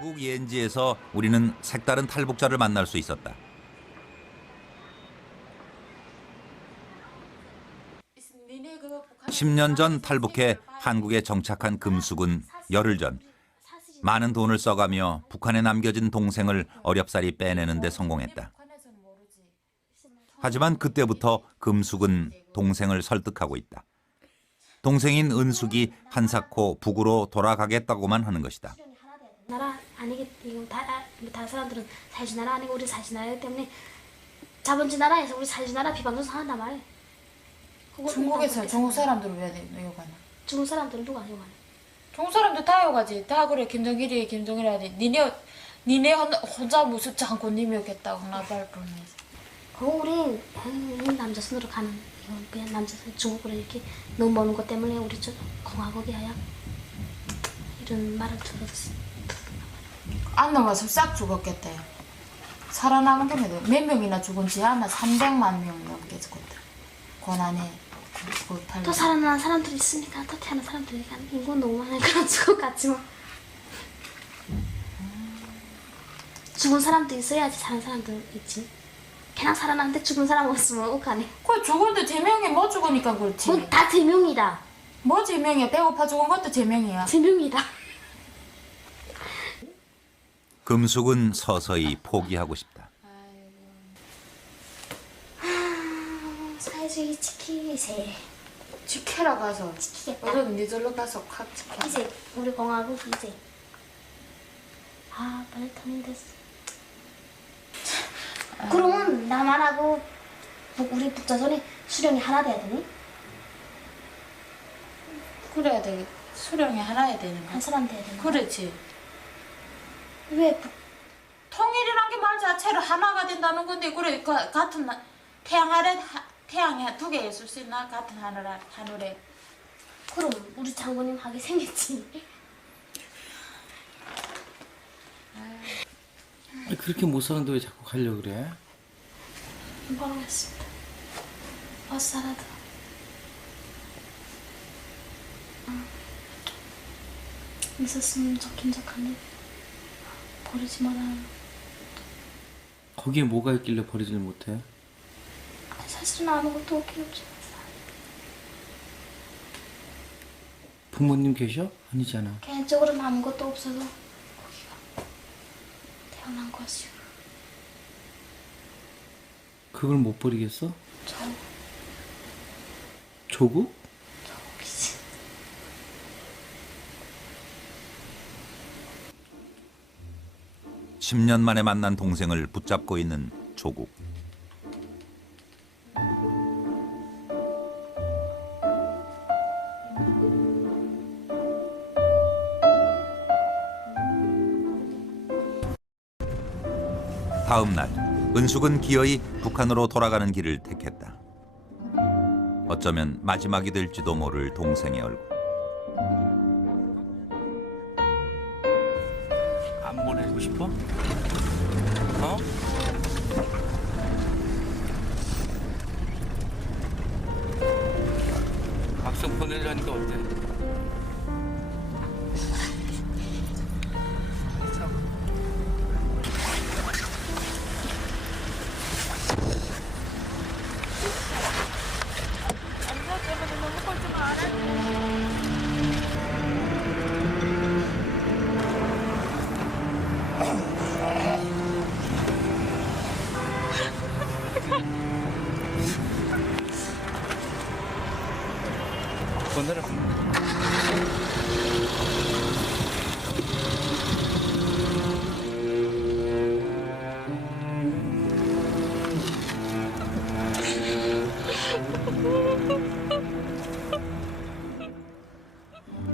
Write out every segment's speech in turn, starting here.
한국 예엔지에서 우리는 색다른 탈북자를 만날 수 있었다. 10년 전 탈북해 한국에 정착한 금숙은 열흘 전 많은 돈을 써가며 북한에 남겨진 동생을 어렵사리 빼내는 데 성공했다. 하지만 그때부터 금숙은 동생을 설득하고 있다. 동생인 은숙이 한사코 북으로 돌아가겠다고만 하는 것이다. 나라 아니겠 다른 사람들은 자유주의 나라 아니고 우리 자유주의 나라이기 때문에 자본주의 나라에서 우리 자유주의 나라 비방조사 한단 말이야. 중국에서 중국 사람들은 왜 욕하냐? 중국 사람들은 누가 욕하냐? 중국 사람들 다 욕하지. 다 그래 김정일이 하지. 니네 혼자 무섭지 않고 님 욕했다고 나발 보면서. 그거 우리 남자 손으로 가는 이건 그냥 남자 손 중국으로 이렇게 너무 먼 것 때문에 우리 저 공화국이야 이런 말을 들었어. 안 나가서 싹 죽었겠대요. 살아남은 데는 몇 명이나 죽은지 아마 300만 명 넘게 죽었대. 고난에 또 살아난 사람들이 있으니까 또 태어난 사람들이니까 인구 너무 많으니 그런 죽을 것 같지만 죽은 사람도 있어야지 사는 사람도 있지. 그냥 살아났는데 죽은 사람 없으면 어떡하니? 그 죽은데 제명이 못 죽으니까 그렇지. 다 제명이다. 뭐 제명이야? 배고파 죽은 것도 제명이야. 제명이다. 금숙은 서서히 포기하고 싶다. 사회주의 지키세. 지켜라 가서. 지키겠다. 어른 니들로 가서 확 지켜. 이제 우리 공화국 이제 빨리 통일됐어. 그러면 남한하고 우리 북조선이 수령이 하나 돼야 되니? 그래야 돼. 수령이 하나야 되는 거야. 한 사람 돼야 되니? 그렇지. 왜 통일이란 게 말 자체로 하나가 된다는 건데 그래 같은 태양 아래 태양이 두 개 있을 수 있나? 같은 하늘에. 그럼 우리 장모님 하게 생겼지. 그렇게 못 사는데 왜 자꾸 가려고 그래? 모르겠습니다. 어서 살아도 있었으면 좋긴 좋겠네. 버리지 마라. 거기에 뭐가 있길래 버리질 못해? 사실은 아무것도 없긴 없지. 부모님 계셔? 아니잖아. 개인적으로는 아무것도 없어서 거기가 태어난 것이요. 그걸 못 버리겠어? 조국이지. 조국? 10년 만에 만난 동생을 붙잡고 있는 조국. 다음 날 은숙은 기어이 북한으로 돌아가는 길을 택했다. 어쩌면 마지막이 될지도 모를 동생의 얼굴. 안 보내고 싶어? 어? 막상 보내려니까 어때? 보내라.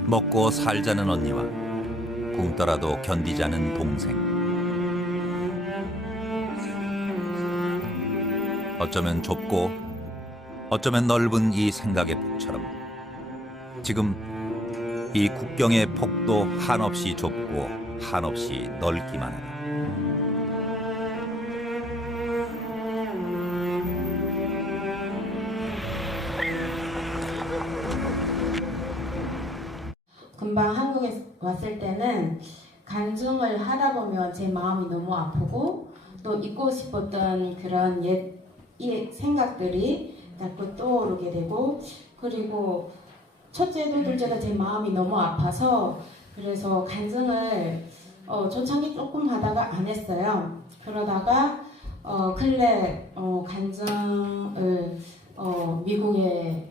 먹고 살자는 언니와 굶더라도 견디자는 동생. 어쩌면 좁고 어쩌면 넓은 이 생각의 폭처럼 지금 이 국경의 폭도 한없이 좁고 한없이 넓기만 하다. 금방 한국에 왔을 때는 간증을 하다 보면 제 마음이 너무 아프고 또 잊고 싶었던 그런 옛 생각들이 자꾸 떠오르게 되고, 그리고 첫째도 둘째도 제 마음이 너무 아파서 그래서 간증을 초창기 조금 하다가 안 했어요. 그러다가 근래 간증을 미국에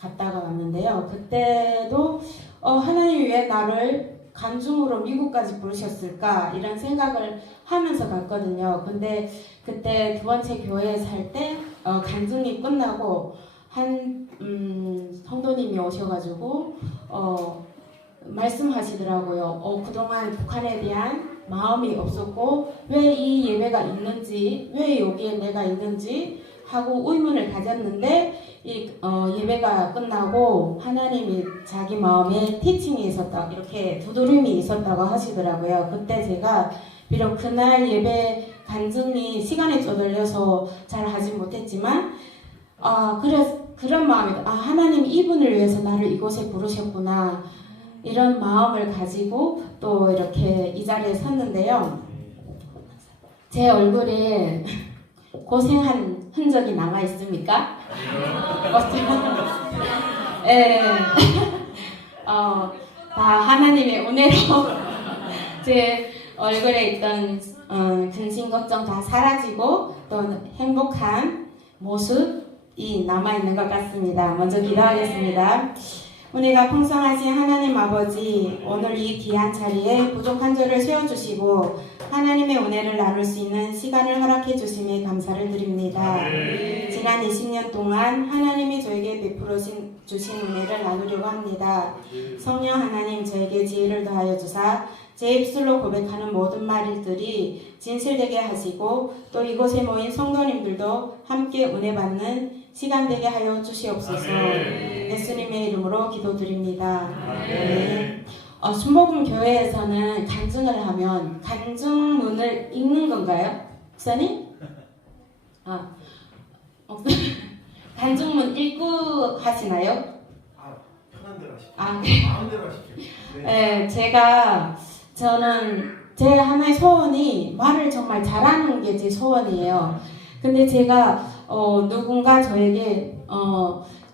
갔다가 왔는데요. 그때도 하나님이 왜 나를 간증으로 미국까지 부르셨을까 이런 생각을 하면서 갔거든요. 근데 그때 두 번째 교회에 살 때 간증이 끝나고 한 성도님이 오셔가지고 말씀하시더라고요. 그동안 북한에 대한 마음이 없었고 왜 이 예배가 있는지, 왜 여기에 내가 있는지 하고 의문을 가졌는데 이 예배가 끝나고 하나님이 자기 마음에 티칭이 있었다, 이렇게 두드림이 있었다고 하시더라고요. 그때 제가 비록 그날 예배 간증이 시간에 쪼들려서 잘 하지 못했지만 그런 마음이 하나님이 이분을 위해서 나를 이곳에 부르셨구나 이런 마음을 가지고 또 이렇게 이 자리에 섰는데요. 제 얼굴에 고생한 흔적이 남아 있습니까? 예. 다 하나님의 은혜로 제 얼굴에 있던 근심 걱정 다 사라지고 또 행복한 모습이 남아 있는 것 같습니다. 먼저 기도하겠습니다. 은혜가 풍성하신 하나님 아버지, 오늘 이 귀한 자리에 부족한 저를 세워주시고 하나님의 은혜를 나눌 수 있는 시간을 허락해 주심에 감사를 드립니다. 지난 20년 동안 하나님이 저에게 베풀어 주신 은혜를 나누려고 합니다. 성령 하나님, 저에게 지혜를 더하여 주사 제 입술로 고백하는 모든 말들이 진실되게 하시고 또 이곳에 모인 성도님들도 함께 은혜 받는 시간 되게 하여 주시옵소서. 예수님의 이름으로 기도드립니다. 순복음 교회에서는 간증을 하면 간증문을 읽는 건가요? 목사님? 간증문 읽고 하시나요? 편한 대로 하십시오. 네. 마음대로 하십시오. 네, 저는 제 하나의 소원이 말을 정말 잘하는 게 제 소원이에요. 근데 제가 누군가 저에게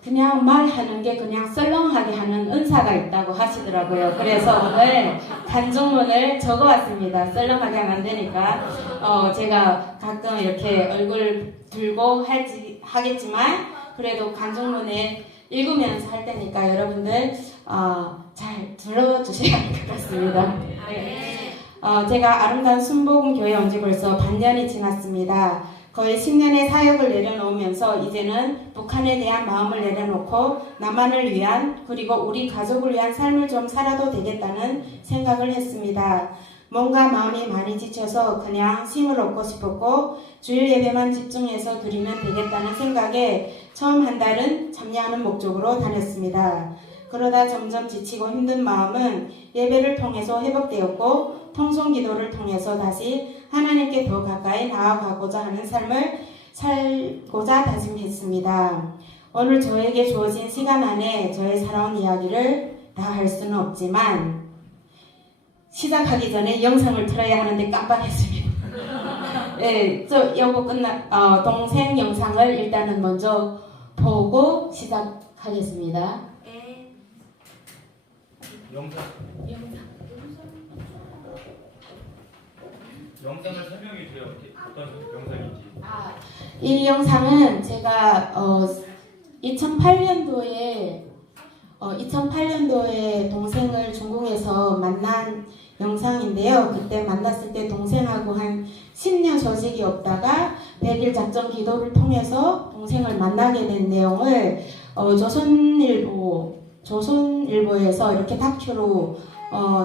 그냥 말하는 게 그냥 썰렁하게 하는 은사가 있다고 하시더라고요. 그래서 오늘 간증문을 적어왔습니다. 썰렁하게 하면 안 되니까 제가 가끔 이렇게 얼굴 들고 하겠지만 그래도 간증문에 읽으면서 할 테니까 여러분들 잘 들어주셔야 할 것 같습니다. 제가 아름다운 순복음 교회 온 지 벌써 반년이 지났습니다. 거의 10년의 사역을 내려놓으면서 이제는 북한에 대한 마음을 내려놓고 나만을 위한 그리고 우리 가족을 위한 삶을 좀 살아도 되겠다는 생각을 했습니다. 몸과 마음이 많이 지쳐서 그냥 쉼을 얻고 싶었고 주일 예배만 집중해서 드리면 되겠다는 생각에 처음 한 달은 참여하는 목적으로 다녔습니다. 그러다 점점 지치고 힘든 마음은 예배를 통해서 회복되었고 통성 기도를 통해서 다시 하나님께 더 가까이 나아가고자 하는 삶을 살고자 다짐했습니다. 오늘 저에게 주어진 시간 안에 저의 살아온 이야기를 다 할 수는 없지만 시작하기 전에 영상을 틀어야 하는데 깜빡했습니다. 네, 요거 동생 영상을 일단은 먼저 보고 시작하겠습니다. 영상을 설명해 주세요. 어떤 영상인지. 이 영상은 제가 2008년도에 동생을 중국에서 만난 영상인데요. 그때 만났을 때 동생하고 한 10년 소식이 없다가 100일 작전 기도를 통해서 동생을 만나게 된 내용을 조선일보에서 이렇게 다큐로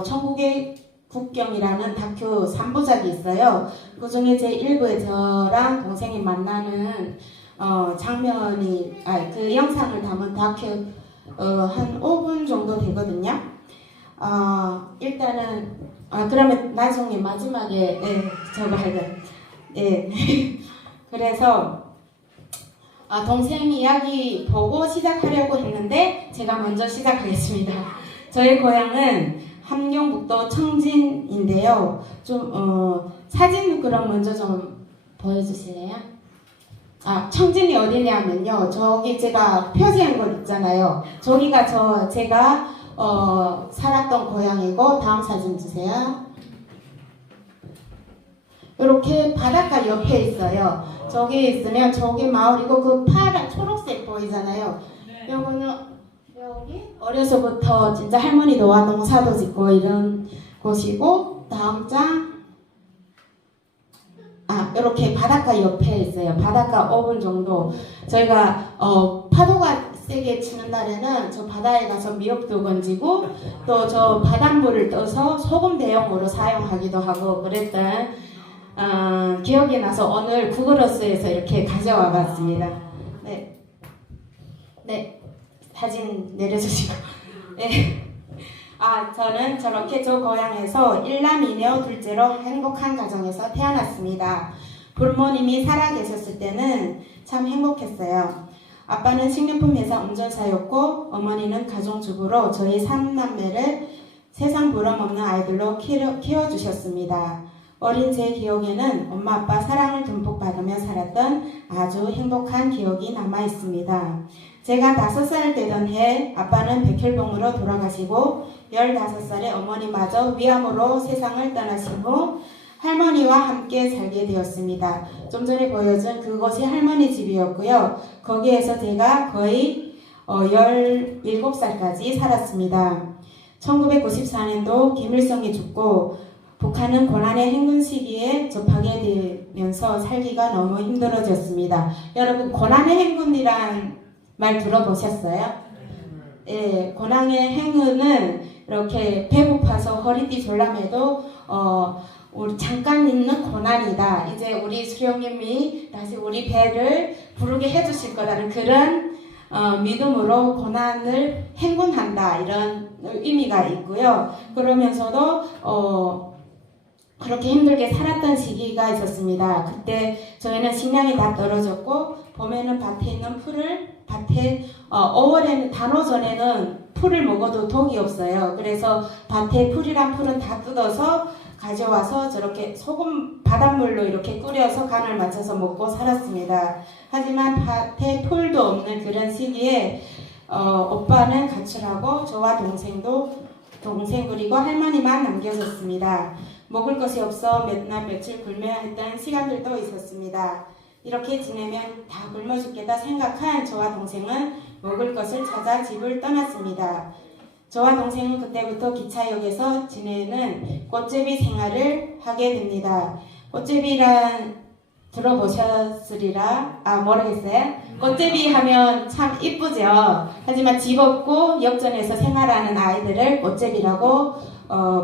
천국의 국경이라는 다큐 3부작이 있어요. 그 중에 제 1부에 저랑 동생이 만나는 장면이 그 영상을 담은 다큐 한 5분 정도 되거든요. 일단은 그러면 나중에 마지막에 저거 할게요. 그래서 동생 이야기 보고 시작하려고 했는데 제가 먼저 시작하겠습니다. 저의 고향은 함경북도 청진인데요. 사진 그럼 먼저 좀 보여주실래요? 청진이 어디냐면요. 저기 제가 표시한 곳 있잖아요. 저기가 제가 살았던 고향이고, 다음 사진 주세요. 이렇게 바닷가 옆에 있어요. 저기 있으면 저기 마을이고, 그 파란 초록색 보이잖아요. 요거는 여기 어려서부터 진짜 할머니도와 농사도 짓고 이런 곳이고, 다음 장 이렇게 바닷가 옆에 있어요. 바닷가 5분 정도. 저희가 파도가 세게 치는 날에는 저 바다에 가서 미역도 건지고, 또 저 바닷물을 떠서 소금 대용으로 사용하기도 하고 그랬던 기억이 나서 오늘 구글어스에서 이렇게 가져와 봤습니다. 네, 사진 내려주시고. 네. 저는 저렇게 저 고향에서 1남 2녀 둘째로 행복한 가정에서 태어났습니다. 부모님이 살아계셨을 때는 참 행복했어요. 아빠는 식료품 회사 운전사였고, 어머니는 가정주부로 저희 3남매를 세상 부러움없는 아이들로 키워주셨습니다. 어린 제 기억에는 엄마 아빠 사랑을 듬뿍 받으며 살았던 아주 행복한 기억이 남아 있습니다. 제가 5살 되던 해 아빠는 백혈병으로 돌아가시고, 15살에 어머니마저 위암으로 세상을 떠나시고 할머니와 함께 살게 되었습니다. 좀 전에 보여준 그곳이 할머니 집이었고요. 거기에서 제가 거의 17살까지 살았습니다. 1994년도 김일성이 죽고 북한은 고난의 행군 시기에 접하게 되면서 살기가 너무 힘들어졌습니다. 여러분, 고난의 행군이란 말 들어보셨어요? 예, 고난의 행군은 이렇게 배고파서 허리띠 졸라매도 우리 잠깐 있는 고난이다. 이제 우리 수령님이 다시 우리 배를 부르게 해주실 거라는 그런 믿음으로 고난을 행군한다, 이런 의미가 있고요. 그러면서도 그렇게 힘들게 살았던 시기가 있었습니다. 그때 저희는 식량이 다 떨어졌고, 봄에는 밭에 있는 풀을 5월에는 단오전에는 풀을 먹어도 독이 없어요. 그래서 밭에 풀이란 풀은 다 뜯어서 가져와서 저렇게 소금 바닷물로 이렇게 끓여서 간을 맞춰서 먹고 살았습니다. 하지만 밭에 풀도 없는 그런 시기에 오빠는 가출하고 저와 동생 그리고 할머니만 남겨졌습니다. 먹을 것이 없어 몇 날 며칠 굶어야 했던 시간들도 있었습니다. 이렇게 지내면 다 굶어 죽겠다 생각한 저와 동생은 먹을 것을 찾아 집을 떠났습니다. 저와 동생은 그때부터 기차역에서 지내는 꽃제비 생활을 하게 됩니다. 꽃제비란 들어보셨으리라 모르겠어요? 꽃제비 하면 참 이쁘죠. 하지만 집 없고 역전에서 생활하는 아이들을 꽃제비라고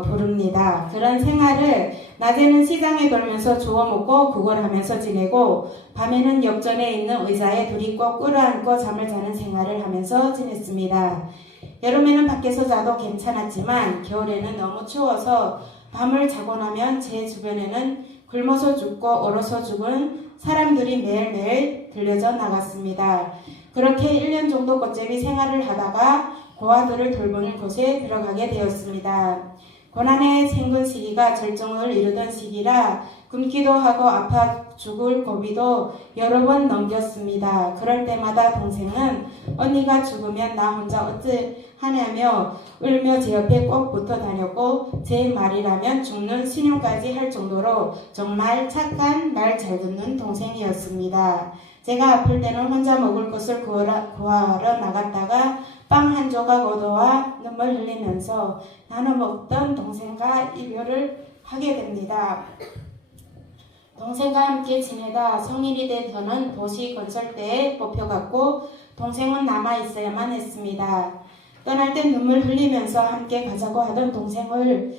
부릅니다. 그런 생활을 낮에는 시장에 돌면서 주워 먹고 구걸하면서 지내고, 밤에는 역전에 있는 의자에 둘이 꼭 꿇어앉고 잠을 자는 생활을 하면서 지냈습니다. 여름에는 밖에서 자도 괜찮았지만 겨울에는 너무 추워서 밤을 자고 나면 제 주변에는 굶어서 죽고 얼어서 죽은 사람들이 매일매일 들려져 나갔습니다. 그렇게 1년 정도 꽃제비 생활을 하다가 고아들을 돌보는 곳에 들어가게 되었습니다. 고난의 생군 시기가 절정을 이루던 시기라 굶기도 하고 아파 죽을 고비도 여러 번 넘겼습니다. 그럴 때마다 동생은 언니가 죽으면 나 혼자 어찌 하냐며 울며 제 옆에 꼭 붙어 다녔고, 제 말이라면 죽는 신용까지 할 정도로 정말 착한, 말 잘 듣는 동생이었습니다. 제가 아플 때는 혼자 먹을 것을 구하러 나갔다가 빵 한 조각 얻어와 눈물 흘리면서 나눠 먹던 동생과 이별을 하게 됩니다. 동생과 함께 지내다 성인이 된 저는 도시 건설대에 뽑혀갔고, 동생은 남아있어야만 했습니다. 떠날 때 눈물 흘리면서 함께 가자고 하던 동생의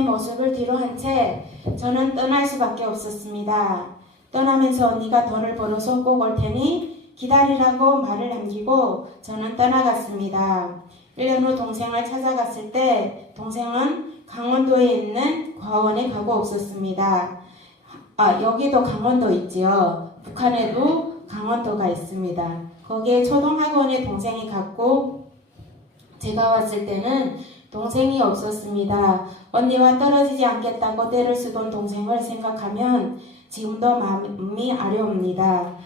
모습을 뒤로 한 채 저는 떠날 수밖에 없었습니다. 떠나면서 언니가 돈을 벌어서 꼭 올 테니 기다리라고 말을 남기고 저는 떠나갔습니다. 1년 후 동생을 찾아갔을 때 동생은 강원도에 있는 과원에 가고 없었습니다. 여기도 강원도 있지요. 북한에도 강원도가 있습니다. 거기에 초등학원에 동생이 갔고 제가 왔을 때는 동생이 없었습니다. 언니와 떨어지지 않겠다고 때를 쓰던 동생을 생각하면 지금도 마음이 아려옵니다.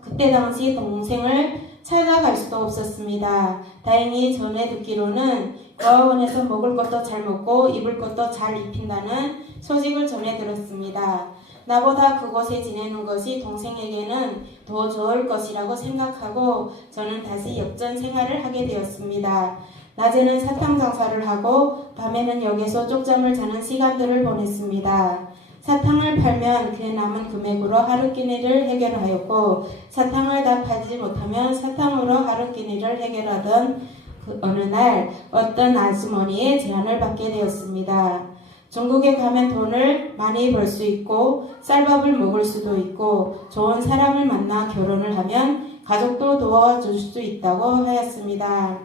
그때 당시 동생을 찾아갈 수도 없었습니다. 다행히 전에 듣기로는 고아원에서 먹을 것도 잘 먹고 입을 것도 잘 입힌다는 소식을 전해 들었습니다. 나보다 그곳에 지내는 것이 동생에게는 더 좋을 것이라고 생각하고 저는 다시 역전 생활을 하게 되었습니다. 낮에는 사탕 장사를 하고 밤에는 역에서 쪽잠을 자는 시간들을 보냈습니다. 사탕을 팔면 그 남은 금액으로 하루 끼니를 해결하였고 사탕을 다 팔지 못하면 사탕으로 하루 끼니를 해결하던 그 어느 날 어떤 아주머니의 제안을 받게 되었습니다. 중국에 가면 돈을 많이 벌 수 있고 쌀밥을 먹을 수도 있고 좋은 사람을 만나 결혼을 하면 가족도 도와줄 수 있다고 하였습니다.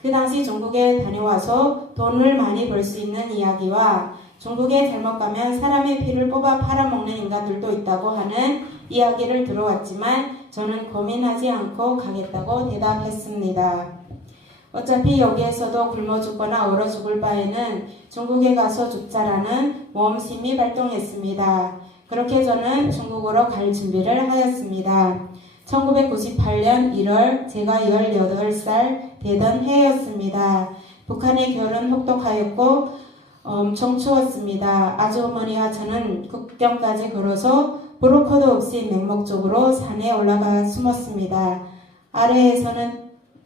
그 당시 중국에 다녀와서 돈을 많이 벌 수 있는 이야기와 중국에 잘못 가면 사람의 피를 뽑아 팔아먹는 인간들도 있다고 하는 이야기를 들어왔지만 저는 고민하지 않고 가겠다고 대답했습니다. 어차피 여기에서도 굶어 죽거나 얼어 죽을 바에는 중국에 가서 죽자라는 모험심이 발동했습니다. 그렇게 저는 중국으로 갈 준비를 하였습니다. 1998년 1월 제가 18살 되던 해였습니다. 북한의 겨울은 혹독하였고 엄청 추웠습니다. 아주머니와 저는 국경까지 걸어서 브로커도 없이 맹목적으로 산에 올라가 숨었습니다. 아래에서는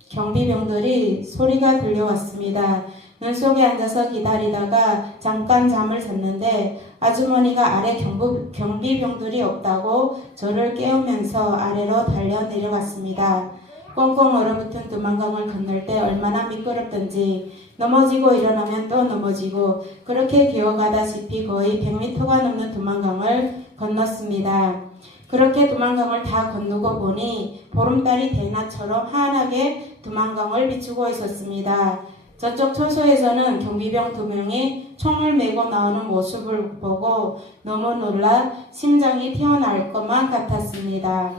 경비병들이 소리가 들려왔습니다. 눈 속에 앉아서 기다리다가 잠깐 잠을 잤는데 아주머니가 아래 경비병들이 없다고 저를 깨우면서 아래로 달려 내려갔습니다. 꽁꽁 얼어붙은 두만강을 건널 때 얼마나 미끄럽던지 넘어지고 일어나면 또 넘어지고 그렇게 기어가다시피 거의 100m가 넘는 두만강을 건넜습니다. 그렇게 두만강을 다 건너고 보니 보름달이 대낮처럼 환하게 두만강을 비추고 있었습니다. 저쪽 초소에서는 경비병 2명이 총을 메고 나오는 모습을 보고 너무 놀라 심장이 튀어나올 것만 같았습니다.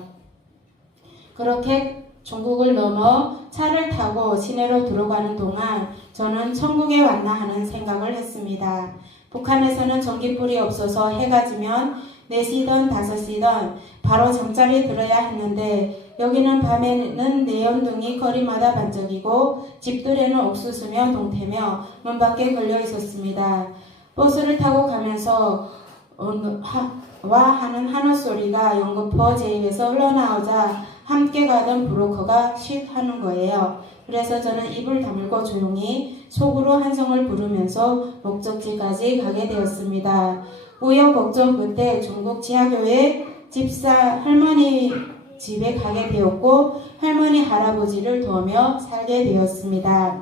그렇게 중국을 넘어 차를 타고 시내로 들어가는 동안 저는 천국에 왔나 하는 생각을 했습니다. 북한에서는 전기불이 없어서 해가 지면 4시든 5시든 바로 잠자리에 들어야 했는데 여기는 밤에는 네온등이 거리마다 반짝이고 집들에는 옥수수며 동태며 문 밖에 걸려 있었습니다. 버스를 타고 가면서 와 하는 한어 소리가 연거푸 제 입에서 흘러나오자 함께 가던 브로커가 쉿 하는 거예요. 그래서 저는 입을 다물고 조용히 속으로 한성을 부르면서 목적지까지 가게 되었습니다. 우여곡절 끝에 중국 지하교회 집사 할머니 집에 가게 되었고 할머니 할아버지를 도우며 살게 되었습니다.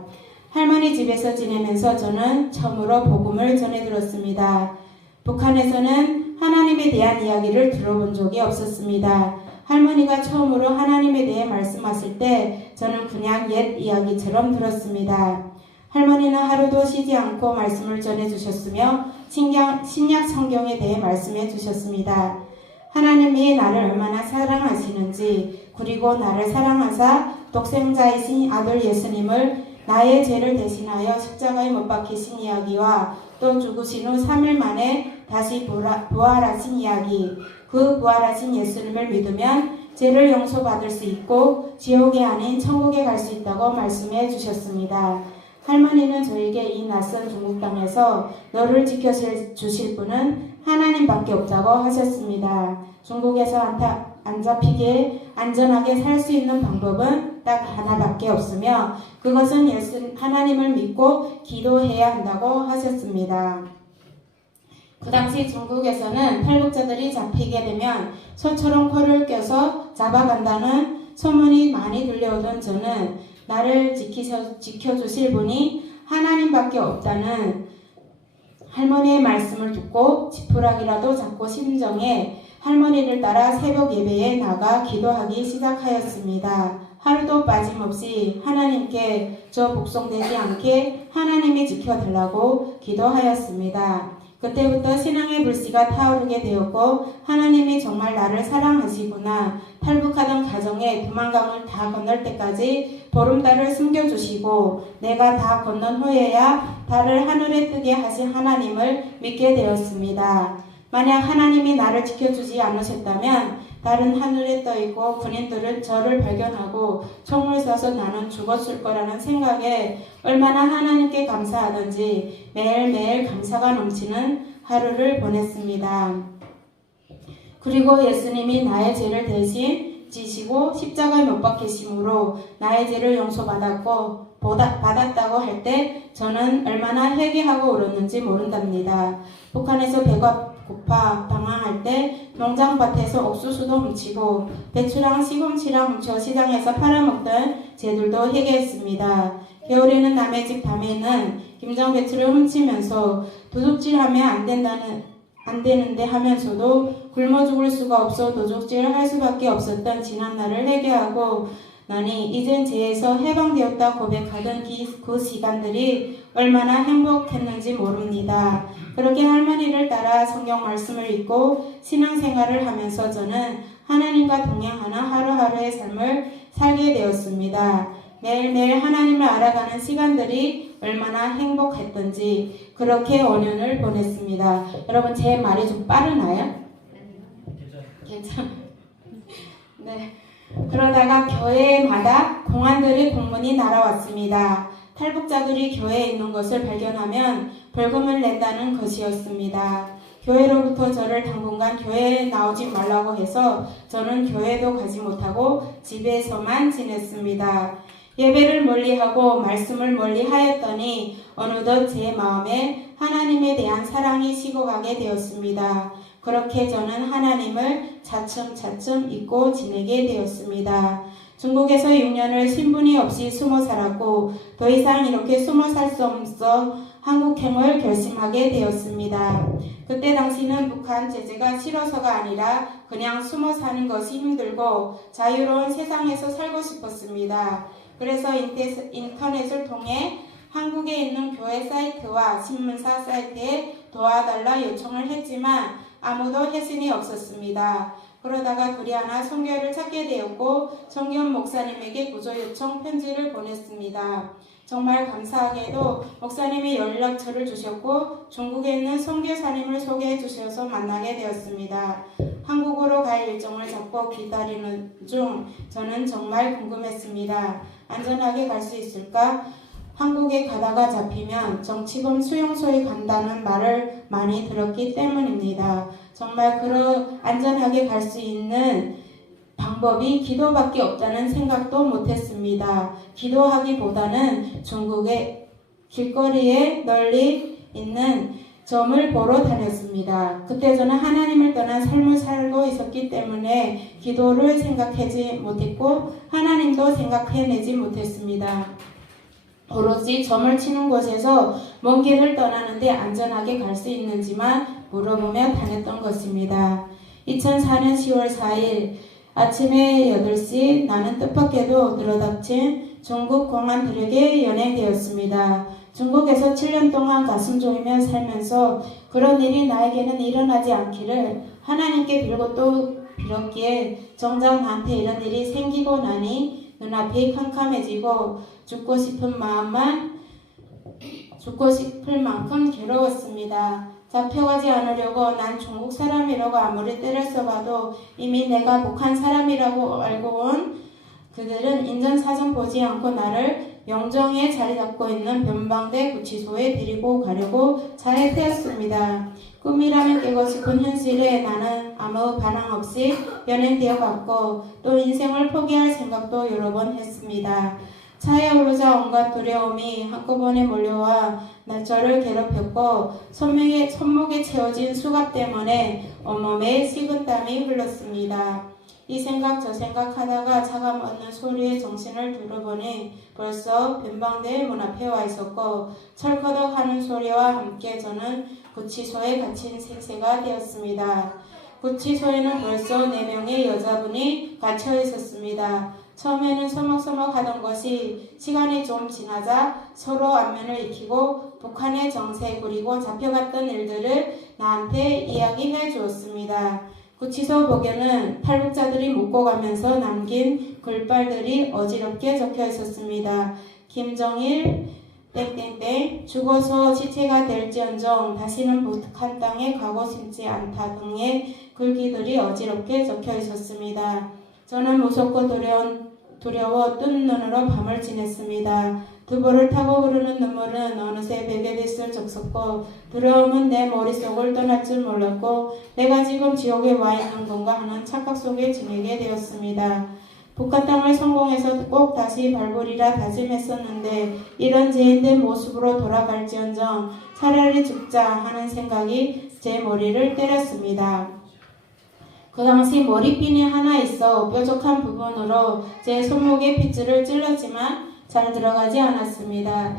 할머니 집에서 지내면서 저는 처음으로 복음을 전해 들었습니다. 북한에서는 하나님에 대한 이야기를 들어본 적이 없었습니다. 할머니가 처음으로 하나님에 대해 말씀하실 때 저는 그냥 옛 이야기처럼 들었습니다. 할머니는 하루도 쉬지 않고 말씀을 전해주셨으며 신약 성경에 대해 말씀해 주셨습니다. 하나님이 나를 얼마나 사랑하시는지 그리고 나를 사랑하사 독생자이신 아들 예수님을 나의 죄를 대신하여 십자가에 못 박히신 이야기와 또 죽으신 후 3일 만에 다시 부활하신 이야기, 그 부활하신 예수님을 믿으면 죄를 용서받을 수 있고 지옥이 아닌 천국에 갈 수 있다고 말씀해 주셨습니다. 할머니는 저에게 이 낯선 중국 땅에서 너를 지켜주실 분은 하나님밖에 없다고 하셨습니다. 중국에서 안 잡히게 안전하게 살 수 있는 방법은 딱 하나밖에 없으며 그것은 하나님을 믿고 기도해야 한다고 하셨습니다. 그 당시 중국에서는 탈북자들이 잡히게 되면 소처럼 코를 껴서 잡아간다는 소문이 많이 들려오던 저는 나를 지켜주실 분이 하나님밖에 없다는 할머니의 말씀을 듣고 지푸라기라도 잡고 심정에 할머니를 따라 새벽 예배에 나가 기도하기 시작하였습니다. 하루도 빠짐없이 하나님께 저 복송되지 않게 하나님이 지켜달라고 기도하였습니다. 그때부터 신앙의 불씨가 타오르게 되었고 하나님이 정말 나를 사랑하시구나, 탈북하던 가정을 중에 두만강을 다 건널 때까지 보름달을 숨겨주시고 내가 다 건넌 후에야 달을 하늘에 뜨게 하신 하나님을 믿게 되었습니다. 만약 하나님이 나를 지켜주지 않으셨다면 달은 하늘에 떠있고 군인들은 저를 발견하고 총을 쏴서 나는 죽었을 거라는 생각에 얼마나 하나님께 감사하던지 매일매일 감사가 넘치는 하루를 보냈습니다. 그리고 예수님이 나의 죄를 대신 지시고 십자가에 못 박히심으로 나의 죄를 받았다고 할 때 저는 얼마나 회개하고 울었는지 모른답니다. 북한에서 배가 고파 방황할 때 농장밭에서 옥수수도 훔치고 배추랑 시금치랑 훔쳐 시장에서 팔아먹던 제들도 회개했습니다. 겨울에는 남의 집 밤에는 김장배추를 훔치면서 도둑질하면 안 되는데 하면서도 굶어 죽을 수가 없어 도둑질을 할 수밖에 없었던 지난날을 회개하고 나니 이젠 죄에서 해방되었다 고백하던 그 시간들이 얼마나 행복했는지 모릅니다. 그렇게 할머니를 따라 성경 말씀을 읽고 신앙생활을 하면서 저는 하나님과 동행하는 하루하루의 삶을 살게 되었습니다. 매일매일 하나님을 알아가는 시간들이 얼마나 행복했던지 그렇게 5년을 보냈습니다. 여러분 제 말이 좀 빠르나요? 괜찮아요. 네. 그러다가 교회마다 공안들의 공문이 날아왔습니다. 탈북자들이 교회에 있는 것을 발견하면 벌금을 낸다는 것이었습니다. 교회로부터 저를 당분간 교회에 나오지 말라고 해서 저는 교회도 가지 못하고 집에서만 지냈습니다. 예배를 멀리하고 말씀을 멀리하였더니 어느덧 제 마음에 하나님에 대한 사랑이 식어가게 되었습니다. 그렇게 저는 하나님을 차츰차츰 잊고 지내게 되었습니다. 중국에서 6년을 신분이 없이 숨어 살았고 더 이상 이렇게 숨어 살 수 없어 한국행을 결심하게 되었습니다. 그때 당시는 북한 제재가 싫어서가 아니라 그냥 숨어 사는 것이 힘들고 자유로운 세상에서 살고 싶었습니다. 그래서 인터넷을 통해 한국에 있는 교회 사이트와 신문사 사이트에 도와달라 요청을 했지만 아무도 회신이 없었습니다. 그러다가 둘이 하나 선교회를 찾게 되었고 정기훈 목사님에게 구조 요청 편지를 보냈습니다. 정말 감사하게도 목사님이 연락처를 주셨고 중국에 있는 선교사님을 소개해 주셔서 만나게 되었습니다. 한국으로 갈 일정을 잡고 기다리는 중 저는 정말 궁금했습니다. 안전하게 갈 수 있을까? 한국에 가다가 잡히면 정치범 수용소에 간다는 말을 많이 들었기 때문입니다. 정말 안전하게 갈 수 있는 방법이 기도밖에 없다는 생각도 못했습니다. 기도하기보다는 중국의 길거리에 널리 있는 점을 보러 다녔습니다. 그때 저는 하나님을 떠난 삶을 살고 있었기 때문에 기도를 생각하지 못했고 하나님도 생각해내지 못했습니다. 오로지 점을 치는 곳에서 먼 길을 떠나는데 안전하게 갈 수 있는지만 물어보며 다녔던 것입니다. 2004년 10월 4일 아침에 8시 나는 뜻밖에도 들어닥친 중국 공안들에게 연행되었습니다. 중국에서 7년 동안 가슴 졸이며 살면서 그런 일이 나에게는 일어나지 않기를 하나님께 빌고 또 빌었기에 정작 나한테 이런 일이 생기고 나니 눈앞이 캄캄해지고 죽고 싶을 만큼 괴로웠습니다. 잡혀가지 않으려고 난 중국 사람이라고 아무리 때를 써봐도 이미 내가 북한 사람이라고 알고 온 그들은 인정사정 보지 않고 나를 영정에 자리 잡고 있는 변방대 구치소에 데리고 가려고 차에 태웠습니다. 꿈이라면 깨고 싶은 현실에 나는 아무 반항 없이 연행되어 갔고 또 인생을 포기할 생각도 여러 번 했습니다. 차에 오르자 온갖 두려움이 한꺼번에 몰려와 저를 괴롭혔고 손목에 채워진 수갑 때문에 온몸에 식은땀이 흘렀습니다. 이 생각 저 생각하다가 차가 멎는 소리에 정신을 들어보니 벌써 변방대 문 앞에 와 있었고 철커덕 하는 소리와 함께 저는 구치소에 갇힌 생새가 되었습니다. 구치소에는 벌써 4명의 여자분이 갇혀 있었습니다. 처음에는 서먹서먹 하던 것이 시간이 좀 지나자 서로 안면을 익히고 북한의 정세 그리고 잡혀갔던 일들을 나한테 이야기해 주었습니다. 구치소 복에는 탈북자들이 묻고 가면서 남긴 글발들이 어지럽게 적혀 있었습니다. 김정일 땡땡땡 죽어서 시체가 될지언정 다시는 북한 땅에 가고 싶지 않다 등의 글귀들이 어지럽게 적혀 있었습니다. 저는 무섭고 두려워 뜬 눈으로 밤을 지냈습니다. 두보를 타고 흐르는 눈물은 어느새 베개빗을 적섰고 두려움은 내 머릿속을 떠날 줄 몰랐고 내가 지금 지옥에 와 있는 건가 하는 착각 속에 지내게 되었습니다. 북한 땅을 성공해서 꼭 다시 밟으리라 다짐했었는데 이런 죄인된 모습으로 돌아갈지언정 차라리 죽자 하는 생각이 제 머리를 때렸습니다. 그 당시 머리핀이 하나 있어 뾰족한 부분으로 제 손목에 핏줄을 찔렀지만 잘 들어가지 않았습니다.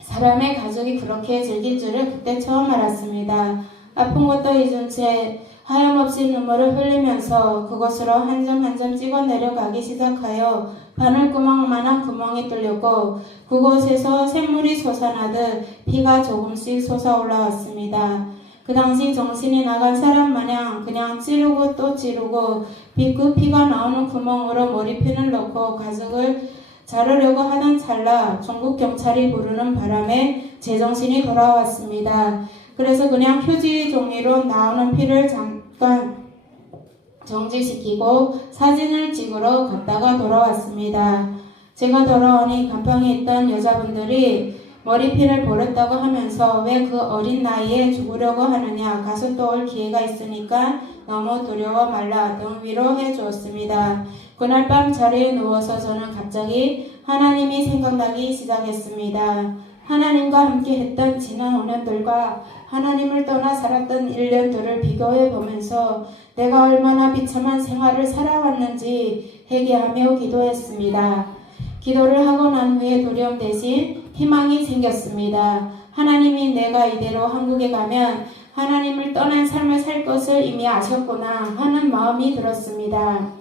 사람의 가족이 그렇게 즐길 줄을 그때 처음 알았습니다. 아픈 것도 잊은 채 하염없이 눈물을 흘리면서 그곳으로 한 점 한 점 찍어 내려가기 시작하여 바늘구멍만한 구멍이 뚫렸고 그곳에서 샘물이 솟아나듯 피가 조금씩 솟아올라왔습니다. 그 당시 정신이 나간 사람 마냥 그냥 찌르고 또 찌르고 그 피가 나오는 구멍으로 머리핀을 넣고 가죽을 자르려고 하던 찰나 중국 경찰이 부르는 바람에 제정신이 돌아왔습니다. 그래서 그냥 휴지 종이로 나오는 피를 잠깐 정지시키고 사진을 찍으러 갔다가 돌아왔습니다. 제가 돌아오니 간판에 있던 여자분들이 머리핀을 버렸다고 하면서 왜 그 어린 나이에 죽으려고 하느냐, 가서 또 올 기회가 있으니까 너무 두려워 말라 등 위로해 주었습니다. 그날 밤 자리에 누워서 저는 갑자기 하나님이 생각나기 시작했습니다. 하나님과 함께 했던 지난 5년들과 하나님을 떠나 살았던 1년들을 비교해 보면서 내가 얼마나 비참한 생활을 살아왔는지 회개하며 기도했습니다. 기도를 하고 난 후에 두려움 대신 희망이 생겼습니다. 하나님이 내가 이대로 한국에 가면 하나님을 떠난 삶을 살 것을 이미 아셨구나 하는 마음이 들었습니다.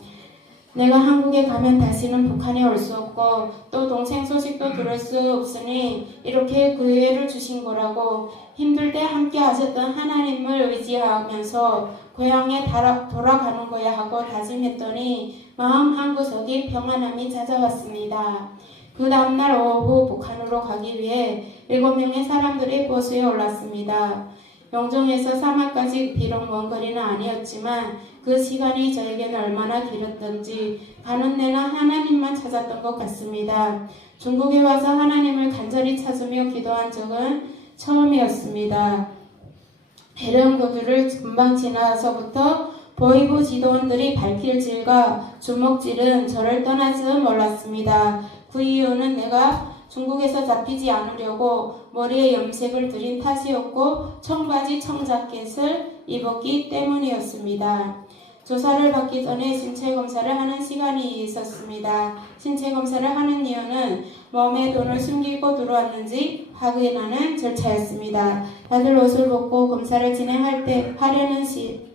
내가 한국에 가면 다시는 북한에 올 수 없고 또 동생 소식도 들을 수 없으니 이렇게 기회를 주신 거라고 힘들 때 함께 하셨던 하나님을 의지하면서 고향에 돌아가는 거야 하고 다짐했더니 마음 한구석이 평안함이 찾아왔습니다. 그 다음날 오후 북한으로 가기 위해 7명의 사람들이 버스에 올랐습니다. 영종에서 사막까지 비록 먼 거리는 아니었지만 그 시간이 저에게는 얼마나 길었던지 가는 내나 하나님만 찾았던 것 같습니다. 중국에 와서 하나님을 간절히 찾으며 기도한 적은 처음이었습니다. 해령고두를 금방 지나서부터 보이부 지도원들이 발길질과 주먹질은 저를 떠날 줄 몰랐습니다. 그 이유는 내가 중국에서 잡히지 않으려고 머리에 염색을 들인 탓이었고 청바지 청자켓을 입었기 때문이었습니다. 조사를 받기 전에 신체 검사를 하는 시간이 있었습니다. 신체 검사를 하는 이유는 몸에 돈을 숨기고 들어왔는지 확인하는 절차였습니다. 다들 옷을 벗고 검사를 하려는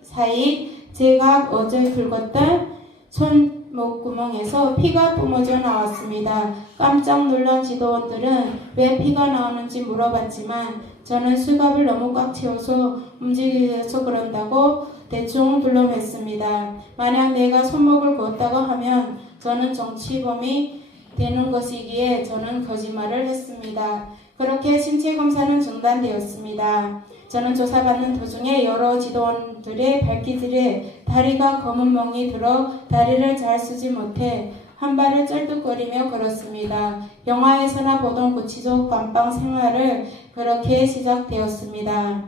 사이 제가 어제 긁었던 손목구멍에서 피가 뿜어져 나왔습니다. 깜짝 놀란 지도원들은 왜 피가 나오는지 물어봤지만 저는 수갑을 너무 꽉 채워서 움직여서 그런다고 대충 불러냈습니다. 만약 내가 손목을 그었다고 하면 저는 정치범이 되는 것이기에 저는 거짓말을 했습니다. 그렇게 신체 검사는 중단되었습니다. 저는 조사받는 도중에 여러 지도원들의 발기질에 다리가 검은 멍이 들어 다리를 잘 쓰지 못해 한 발을 쩔뚝거리며 걸었습니다. 영화에서나 보던 구치소 감방 생활을 그렇게 시작되었습니다.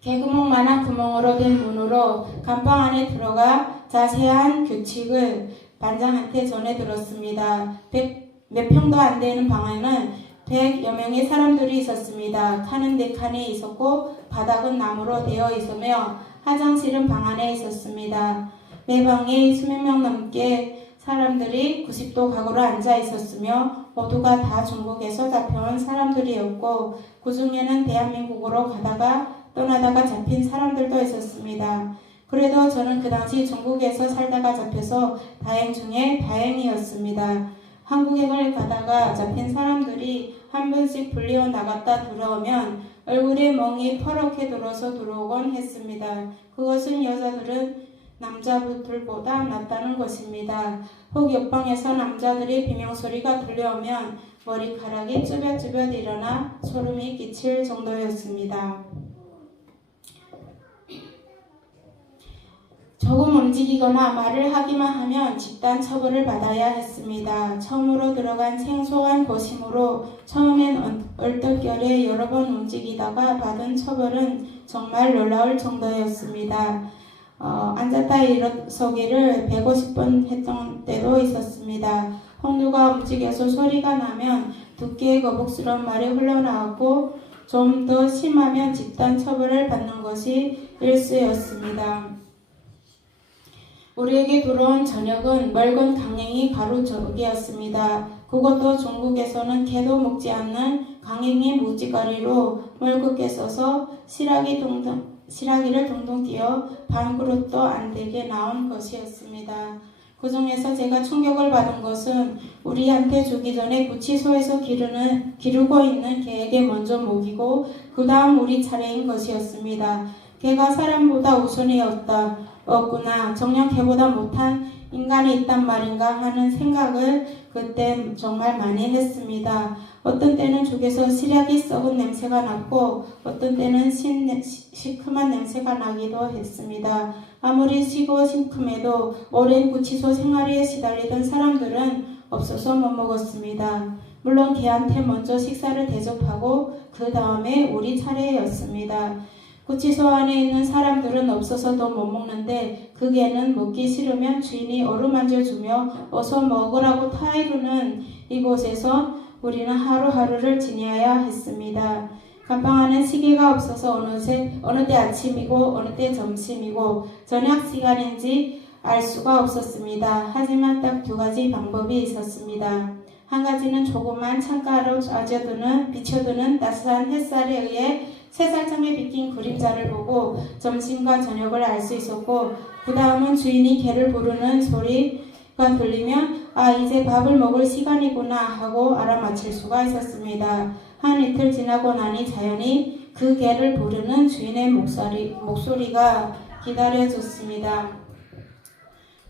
개구멍만한 구멍으로 된 문으로 감방 안에 들어가 자세한 규칙을 반장한테 전해 들었습니다. 몇 평도 안 되는 방에는 100여 명의 사람들이 있었습니다. 칸은 4칸이 있었고 바닥은 나무로 되어 있으며 화장실은 방 안에 있었습니다. 매 방에 수백 명 넘게 사람들이 90도 각으로 앉아 있었으며 모두가 다 중국에서 잡혀온 사람들이었고 그 중에는 대한민국으로 가다가 떠나다가 잡힌 사람들도 있었습니다. 그래도 저는 그 당시 중국에서 살다가 잡혀서 다행 중에 다행이었습니다. 한국에 가다가 잡힌 사람들이 한 번씩 불리어 나갔다 들어오면 얼굴에 멍이 퍼렇게 들어서 들어오곤 했습니다. 그것은 여자들은 남자들보다 낫다는 것입니다. 혹 옆방에서 남자들의 비명소리가 들려오면 머리카락이 쭈뼛쭈뼛 일어나 소름이 끼칠 정도였습니다. 조금 움직이거나 말을 하기만 하면 집단 처벌을 받아야 했습니다. 처음으로 들어간 생소한 도심으로 처음엔 얼떨결에 여러 번 움직이다가 받은 처벌은 정말 놀라울 정도였습니다. 앉았다 일어서기를 150번 했던 때도 있었습니다. 홍두가 움직여서 소리가 나면 두께의 거북스러운 말이 흘러나왔고 좀 더 심하면 집단 처벌을 받는 것이 일쑤였습니다. 우리에게 들어온 저녁은 맑은 강냉이 가루조기였습니다. 그것도 중국에서는 개도 먹지 않는 강냉이 무지가리로 멀겋게 써서 시라기를 둥둥 띄어 반 그릇도 안 되게 나온 것이었습니다. 그 중에서 제가 충격을 받은 것은 우리한테 주기 전에 구치소에서 기르고 있는 개에게 먼저 먹이고 그 다음 우리 차례인 것이었습니다. 개가 사람보다 없구나. 정녕 개보다 못한 인간이 있단 말인가 하는 생각을 그때 정말 많이 했습니다. 어떤 때는 죽에서 시력이 썩은 냄새가 났고 어떤 때는 시큼한 냄새가 나기도 했습니다. 아무리 시고 시큼해도 오랜 구치소 생활에 시달리던 사람들은 없어서 못 먹었습니다. 물론 개한테 먼저 식사를 대접하고 그 다음에 우리 차례였습니다. 구치소 안에 있는 사람들은 없어서도 못 먹는데 그 개는 먹기 싫으면 주인이 어루만져주며 어서 먹으라고 타이르는 이곳에서 우리는 하루하루를 지내야 했습니다. 감방 안에 시계가 없어서 어느 때 아침이고 어느 때 점심이고 저녁 시간인지 알 수가 없었습니다. 하지만 딱 두 가지 방법이 있었습니다. 한 가지는 조그만 창가로 비춰드는 따스한 햇살에 의해 새살창에 비낀 그림자를 보고 점심과 저녁을 알 수 있었고 그 다음은 주인이 개를 부르는 소리가 들리면 이제 밥을 먹을 시간이구나 하고 알아맞힐 수가 있었습니다. 한 이틀 지나고 나니 자연히 그 개를 부르는 주인의 목소리가 기다려졌습니다.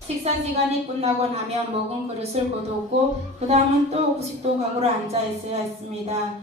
식사 시간이 끝나고 나면 먹은 그릇을 거두고 그 다음은 또 구식도 각으로 앉아 있어야 했습니다.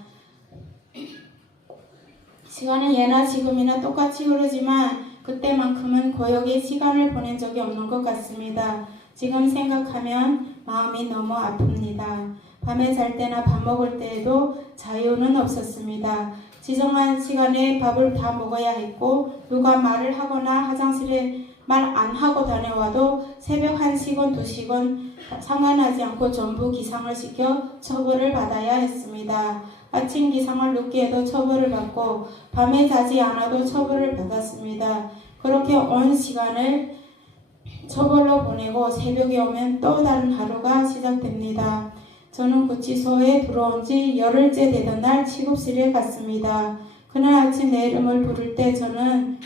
시간은 예나 지금이나 똑같이 흐르지만 그때만큼은 고역의 시간을 보낸 적이 없는 것 같습니다. 지금 생각하면 마음이 너무 아픕니다. 밤에 잘 때나 밥 먹을 때에도 자유는 없었습니다. 지정한 시간에 밥을 다 먹어야 했고 누가 말을 하거나 화장실에 말 안 하고 다녀와도 새벽 1시건 2시건 상관하지 않고 전부 기상을 시켜 처벌을 받아야 했습니다. 아침 기상을 늦게 해도 처벌을 받고 밤에 자지 않아도 처벌을 받았습니다. 그렇게 온 시간을 처벌로 보내고 새벽에 오면 또 다른 하루가 시작됩니다. 저는 구치소에 들어온 지 열흘째 되던 날 취급실에 갔습니다. 그날 아침 내 이름을 부를 때 저는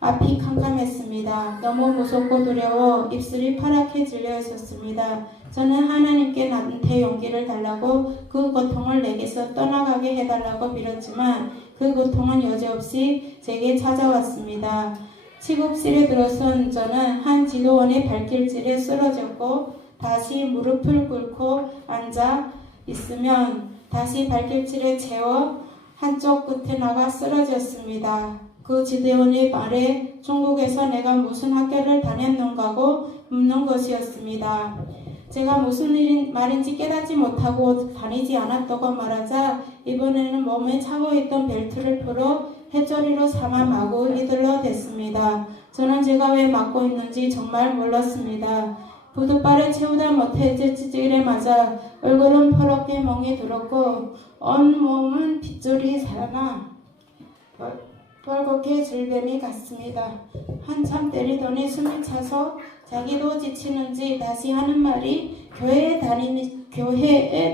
앞이 캄캄했습니다. 너무 무섭고 두려워 입술이 파랗게 질려 있었습니다. 저는 하나님께 나한테 용기를 달라고 그 고통을 내게서 떠나가게 해달라고 빌었지만 그 고통은 여지없이 제게 찾아왔습니다. 취급실에 들어선 저는 한 지도원의 발길질에 쓰러졌고 다시 무릎을 꿇고 앉아 있으면 다시 발길질에 채워 한쪽 끝에 나가 쓰러졌습니다. 그 지도원의 말에 중국에서 내가 무슨 학교를 다녔는가고 묻는 것이었습니다. 제가 무슨 말인지 깨닫지 못하고 다니지 않았다고 말하자 이번에는 몸에 차고 있던 벨트를 풀어 해조리로 삼아 마구 이들러 댔습니다. 저는 제가 왜 맞고 있는지 정말 몰랐습니다. 부둣발에 채우다 못해 찌질에 맞아 얼굴은 퍼렇게 멍이 들었고 온몸은 핏줄이 살아나 벌겋게 질뱀이 같습니다. 한참 때리더니 숨이 차서 자기도 지치는지 다시 하는 말이 교회에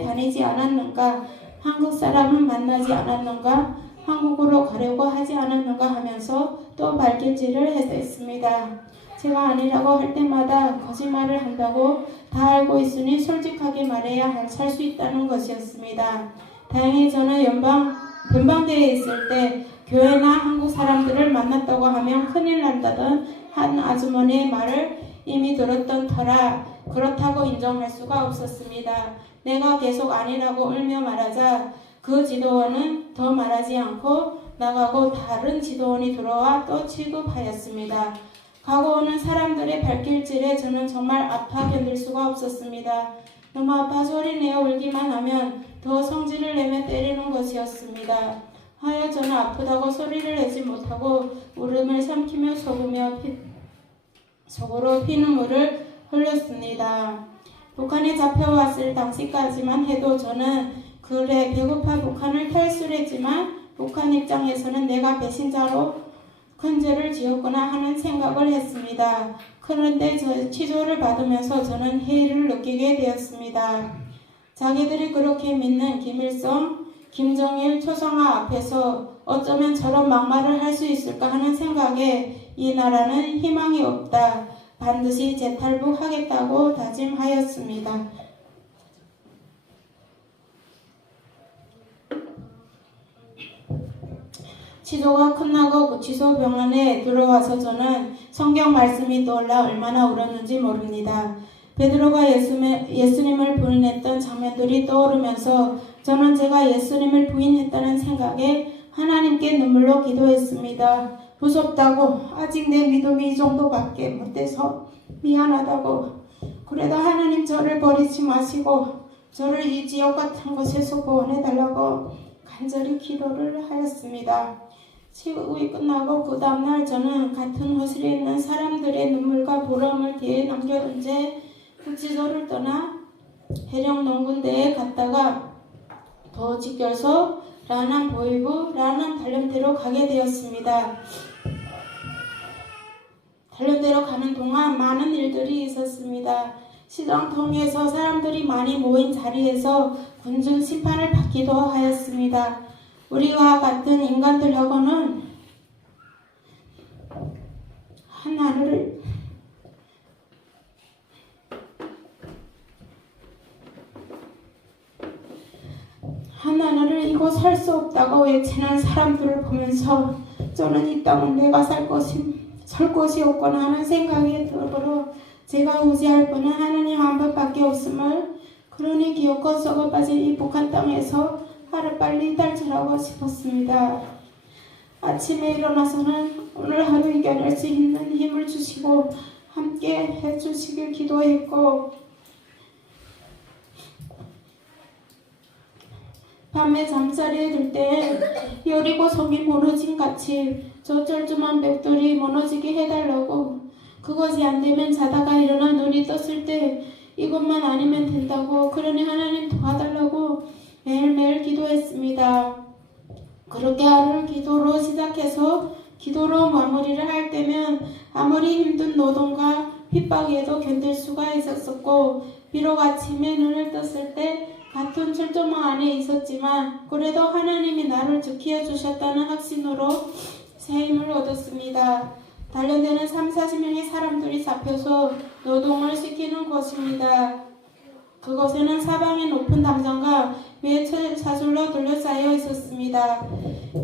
다니지 않았는가, 한국 사람은 만나지 않았는가, 한국으로 가려고 하지 않았는가 하면서 또 발길질을 했습니다. 제가 아니라고 할 때마다 거짓말을 한다고 다 알고 있으니 솔직하게 말해야 살 수 있다는 것이었습니다. 다행히 저는 변방대에 있을 때 교회나 한국 사람들을 만났다고 하면 큰일 난다던 한 아주머니의 말을 이미 들었던 터라 그렇다고 인정할 수가 없었습니다. 내가 계속 아니라고 울며 말하자 그 지도원은 더 말하지 않고 나가고 다른 지도원이 들어와 또 취급하였습니다. 가고 오는 사람들의 발길질에 저는 정말 아파 견딜 수가 없었습니다. 너무 아파 소리내어 울기만 하면 더 성질을 내며 때리는 것이었습니다. 하여 저는 아프다고 소리를 내지 못하고 울음을 삼키며 속으로 피눈물을 흘렸습니다. 북한에 잡혀왔을 당시까지만 해도 저는 그래 배고파 북한을 탈출했지만 북한 입장에서는 내가 배신자로 큰 죄를 지었구나 하는 생각을 했습니다. 그런데 취조를 받으면서 저는 해이를 느끼게 되었습니다. 자기들이 그렇게 믿는 김일성, 김정일, 초상화 앞에서 어쩌면 저런 막말을 할 수 있을까 하는 생각에 이 나라는 희망이 없다. 반드시 재탈북하겠다고 다짐하였습니다. 취조가 끝나고 구치소 병원에 들어와서 저는 성경 말씀이 떠올라 얼마나 울었는지 모릅니다. 베드로가 예수님을 부인했던 장면들이 떠오르면서 저는 제가 예수님을 부인했다는 생각에 하나님께 눈물로 기도했습니다. 무섭다고 아직 내 믿음이 이 정도밖에 못돼서 미안하다고 그래도 하나님 저를 버리지 마시고 저를 이 지역 같은 곳에서 구원해달라고 간절히 기도를 하였습니다. 시국이 끝나고 그 다음날 저는 같은 호실에 있는 사람들의 눈물과 보람을 뒤에 남겨둔 채 구치소를 떠나 해령농군대에 갔다가 더 직결소, 라남 보이부, 라남 단련대로 가게 되었습니다. 단련대로 가는 동안 많은 일들이 있었습니다. 시장통에서 사람들이 많이 모인 자리에서 군중 심판을 받기도 하였습니다. 우리와 같은 인간들하고는 하나를 이고 살 수 없다고 외치는 사람들을 보면서 저는 이 땅은 내가 살 곳이 없구나 하는 생각이 들어 제가 의지할 분은 하나님 한 분밖에 없음을 그러니 기어코 썩어 빠진 이 북한 땅에서 하루빨리 탈출하고 싶었습니다. 아침에 일어나서는 오늘 하루 이겨낼 수 있는 힘을 주시고 함께 해주시길 기도했고 밤에 잠자리에 들 때 여리고 성이 무너진 같이 저 쩔뚝한 벽돌이 무너지게 해달라고 그것이 안되면 자다가 일어나 눈이 떴을 때 이것만 아니면 된다고 그러니 하나님 도와달라고 매일매일 기도했습니다. 그렇게 하루를 기도로 시작해서 기도로 마무리를 할 때면 아무리 힘든 노동과 핍박에도 견딜 수가 있었고 비록 아침에 눈을 떴을 때 같은 철조망 안에 있었지만 그래도 하나님이 나를 지켜 주셨다는 확신으로 새 힘을 얻었습니다. 단련되는 30-40명의 사람들이 잡혀서 노동을 시키는 곳입니다. 그곳에는 사방에 높은 담장과 위에 사슬로 둘러싸여 있었습니다.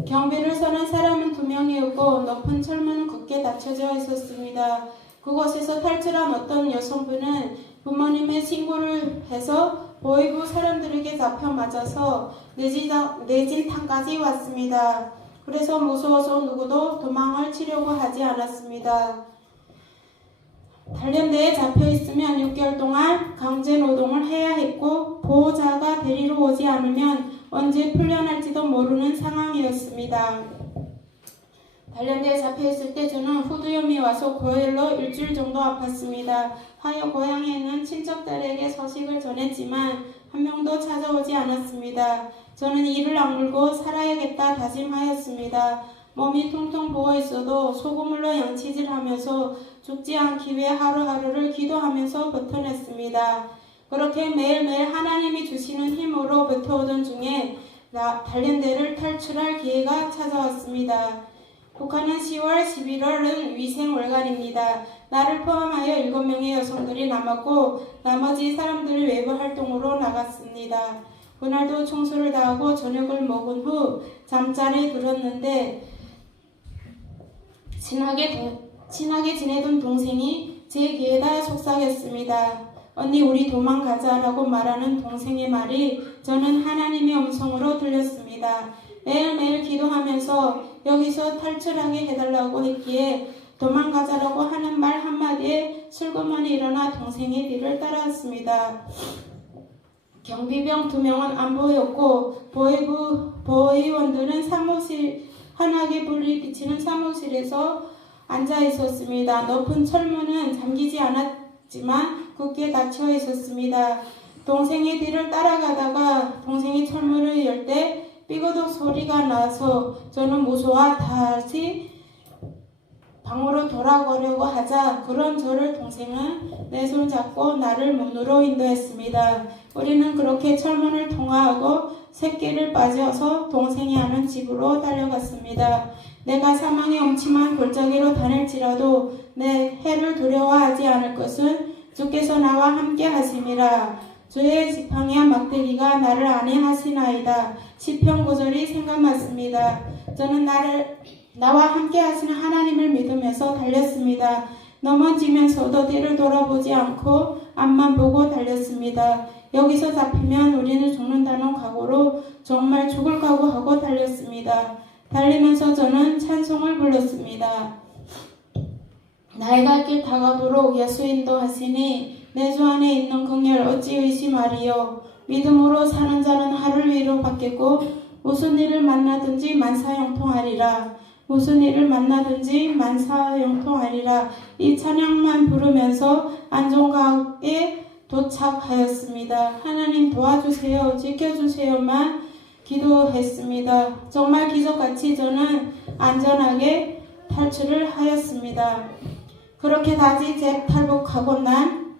경비를 서는 사람은 2명이었고 높은 철문은 굳게 닫혀져 있었습니다. 그곳에서 탈출한 어떤 여성분은 부모님의 신고를 해서 보이부 사람들에게 잡혀 맞아서 내진탕까지 왔습니다. 그래서 무서워서 누구도 도망을 치려고 하지 않았습니다. 단련대에 잡혀 있으면 6개월 동안 강제 노동을 해야 했고 보호자가 데리러 오지 않으면 언제 풀려날지도 모르는 상황이었습니다. 단련대에 잡혀 있을 때 저는 후두염이 와서 고열로 일주일 정도 아팠습니다. 하여 고향에 있는 친척들에게 소식을 전했지만 한 명도 찾아오지 않았습니다. 저는 이를 악물고 살아야겠다 다짐하였습니다. 몸이 퉁퉁 부어있어도 소금물로 양치질하면서 죽지 않기 위해 하루하루를 기도하면서 버텨냈습니다. 그렇게 매일매일 하나님이 주시는 힘으로 버텨오던 중에 단련대를 탈출할 기회가 찾아왔습니다. 북한은 10월, 11월은 위생월간입니다. 나를 포함하여 7명의 여성들이 남았고 나머지 사람들이 외부 활동으로 나갔습니다. 그날도 청소를 다하고 저녁을 먹은 후 잠자리에 들었는데 친하게 지내던 동생이 제 귀에다 속삭였습니다. 언니 우리 도망가자라고 말하는 동생의 말이 저는 하나님의 음성으로 들렸습니다. 매일매일 기도하면서 여기서 탈출하게 해달라고 했기에 도망가자라고 하는 말 한마디에 슬그머니 일어나 동생의 뒤를 따라왔습니다. 경비병 2명은 안 보였고 보위원들은 사무실 환하게 불이 비치는 사무실에서 앉아 있었습니다. 높은 철문은 잠기지 않았지만 굳게 닫혀 있었습니다. 동생의 뒤를 따라가다가 동생이 철문을 열 때 삐그덕 소리가 나서 저는 무서워 다시 방으로 돌아가려고 하자 그런 저를 동생은 내 손 잡고 나를 문으로 인도했습니다. 우리는 그렇게 철문을 통과하고 샛길을 빠져서 동생이 아는 집으로 달려갔습니다. 내가 사망의 엄침한 골짜기로 다닐지라도 내 해를 두려워하지 않을 것은 주께서 나와 함께 하심이라. 주의 지팡이와 막대기가 나를 안위하시나이다. 시편 9절이 생각났습니다. 저는 나와 함께 하시는 하나님을 믿으면서 달렸습니다. 넘어지면서도 뒤를 돌아보지 않고 앞만 보고 달렸습니다. 여기서 잡히면 우리는 죽는다는 각오로 정말 죽을 각오하고 달렸습니다. 달리면서 저는 찬송을 불렀습니다. 나의 갈 길 다가도록 예수 인도하시니 내 주 안에 있는 긍휼 어찌 의심하리요. 믿음으로 사는 자는 하를 위로 받겠고 무슨 일을 만나든지 만사형통하리라. 무슨 일을 만나든지 만사형통하리라. 이 찬양만 부르면서 안전각에 도착하였습니다. 하나님 도와주세요. 지켜주세요만 기도했습니다. 정말 기적같이 저는 안전하게 탈출을 하였습니다. 그렇게 다시 재탈북하고 난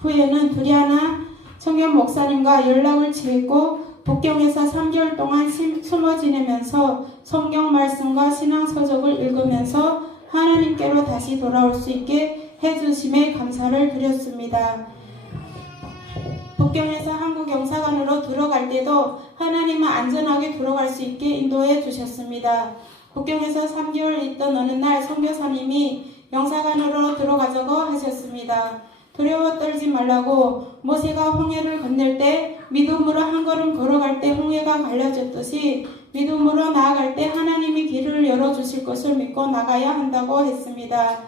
후에는 두리아나 청년 목사님과 연락을 취했고 북경에서 3개월 동안 숨어 지내면서 성경 말씀과 신앙 서적을 읽으면서 하나님께로 다시 돌아올 수 있게 해주심에 감사를 드렸습니다. 북경에서 한국 영사관으로 들어갈 때도 하나님은 안전하게 들어갈 수 있게 인도해 주셨습니다. 북경에서 3개월 있던 어느 날 선교사님이 영사관으로 들어가자고 하셨습니다. 두려워 떨지 말라고. 모세가 홍해를 건널 때 믿음으로 한 걸음 걸어갈 때 홍해가 갈라졌듯이 믿음으로 나아갈 때 하나님이 길을 열어주실 것을 믿고 나가야 한다고 했습니다.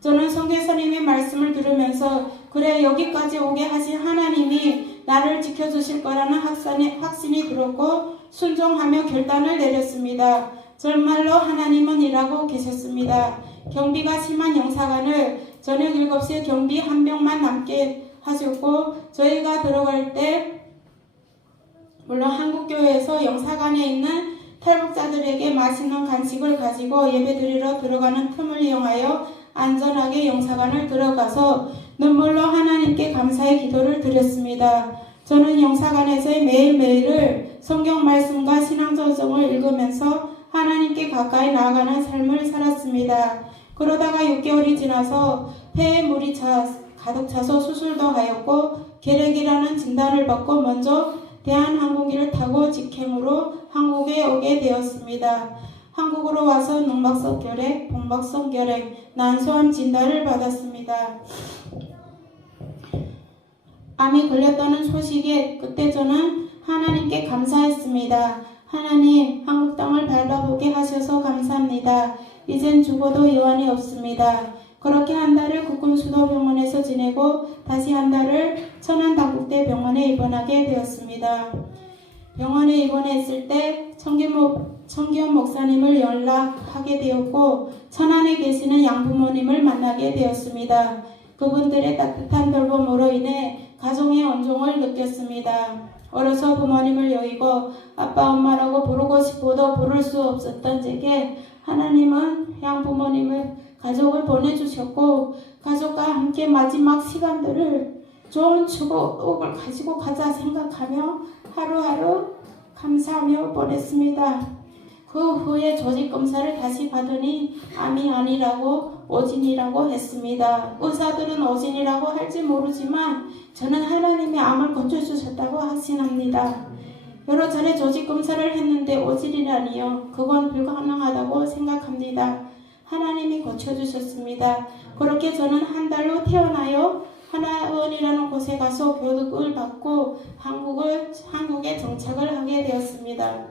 저는 선교사님의 말씀을 들으면서 그래 여기까지 오게 하신 하나님이 나를 지켜주실 거라는 확신이 들었고 순종하며 결단을 내렸습니다. 정말로 하나님은 일하고 계셨습니다. 경비가 심한 영사관을 저녁 7시에 경비 1명만 남게 하셨고 저희가 들어갈 때 물론 한국교회에서 영사관에 있는 탈북자들에게 맛있는 간식을 가지고 예배드리러 들어가는 틈을 이용하여 안전하게 영사관을 들어가서 눈물로 하나님께 감사의 기도를 드렸습니다. 저는 영사관에서의 매일매일을 성경 말씀과 신앙 저정을 읽으면서 하나님께 가까이 나아가는 삶을 살았습니다. 그러다가 6개월이 지나서 폐에 물이 가득 차서 수술도 하였고 결핵이라는 진단을 받고 먼저 대한항공기를 타고 직행으로 한국에 오게 되었습니다. 한국으로 와서 능박성 결핵, 복막성 결핵, 난소암 진단을 받았습니다. 암이 걸렸다는 소식에 그때 저는 하나님께 감사했습니다. 하나님, 한국 땅을 밟아보게 하셔서 감사합니다. 이젠 죽어도 여한이 없습니다. 그렇게 한 달을 국군수도병원에서 지내고 다시 한 달을 천안당국대 병원에 입원하게 되었습니다. 병원에 입원했을 때 청기현 목사님을 연락하게 되었고 천안에 계시는 양부모님을 만나게 되었습니다. 그분들의 따뜻한 돌봄으로 인해 가정의 온종을 느꼈습니다. 어려서 부모님을 여의고 아빠 엄마라고 부르고 싶어도 부를 수 없었던 제게 하나님은 양부모님을 가족을 보내주셨고 가족과 함께 마지막 시간들을 좋은 추억을 가지고 가자 생각하며 하루하루 감사하며 보냈습니다. 그 후에 조직검사를 다시 받으니 암이 아니라고 오진이라고 했습니다. 의사들은 오진이라고 할지 모르지만 저는 하나님이 암을 고쳐주셨다고 확신합니다. 여러 차례 조직검사를 했는데 오진이라니요. 그건 불가능하다고 생각합니다. 하나님이 고쳐주셨습니다. 그렇게 저는 한 달 후 태어나요 하나원이라는 곳에 가서 교육을 받고 한국에 정착을 하게 되었습니다.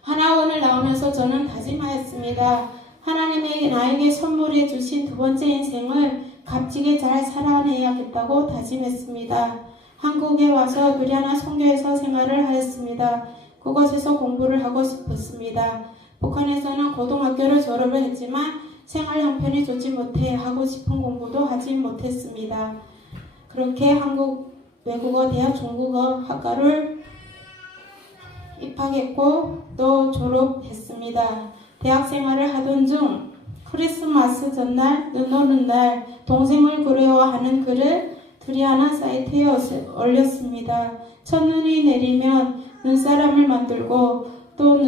하나원을 나오면서 저는 다짐하였습니다. 하나님이 나에게 선물해 주신 두 번째 인생을 값지게 잘 살아내야겠다고 다짐했습니다. 한국에 와서 누리아나 선교에서 생활을 하였습니다. 그곳에서 공부를 하고 싶었습니다. 북한에서는 고등학교를 졸업을 했지만 생활 형편이 좋지 못해 하고 싶은 공부도 하지 못했습니다. 그렇게 한국 외국어 대학 중국어 학과를 입학했고 또 졸업했습니다. 대학 생활을 하던 중 크리스마스 전날 눈 오는 날 동생을 그리워하는 글을 누리아나 사이트에 올렸습니다. 첫눈이 내리면 눈사람을 만들고 또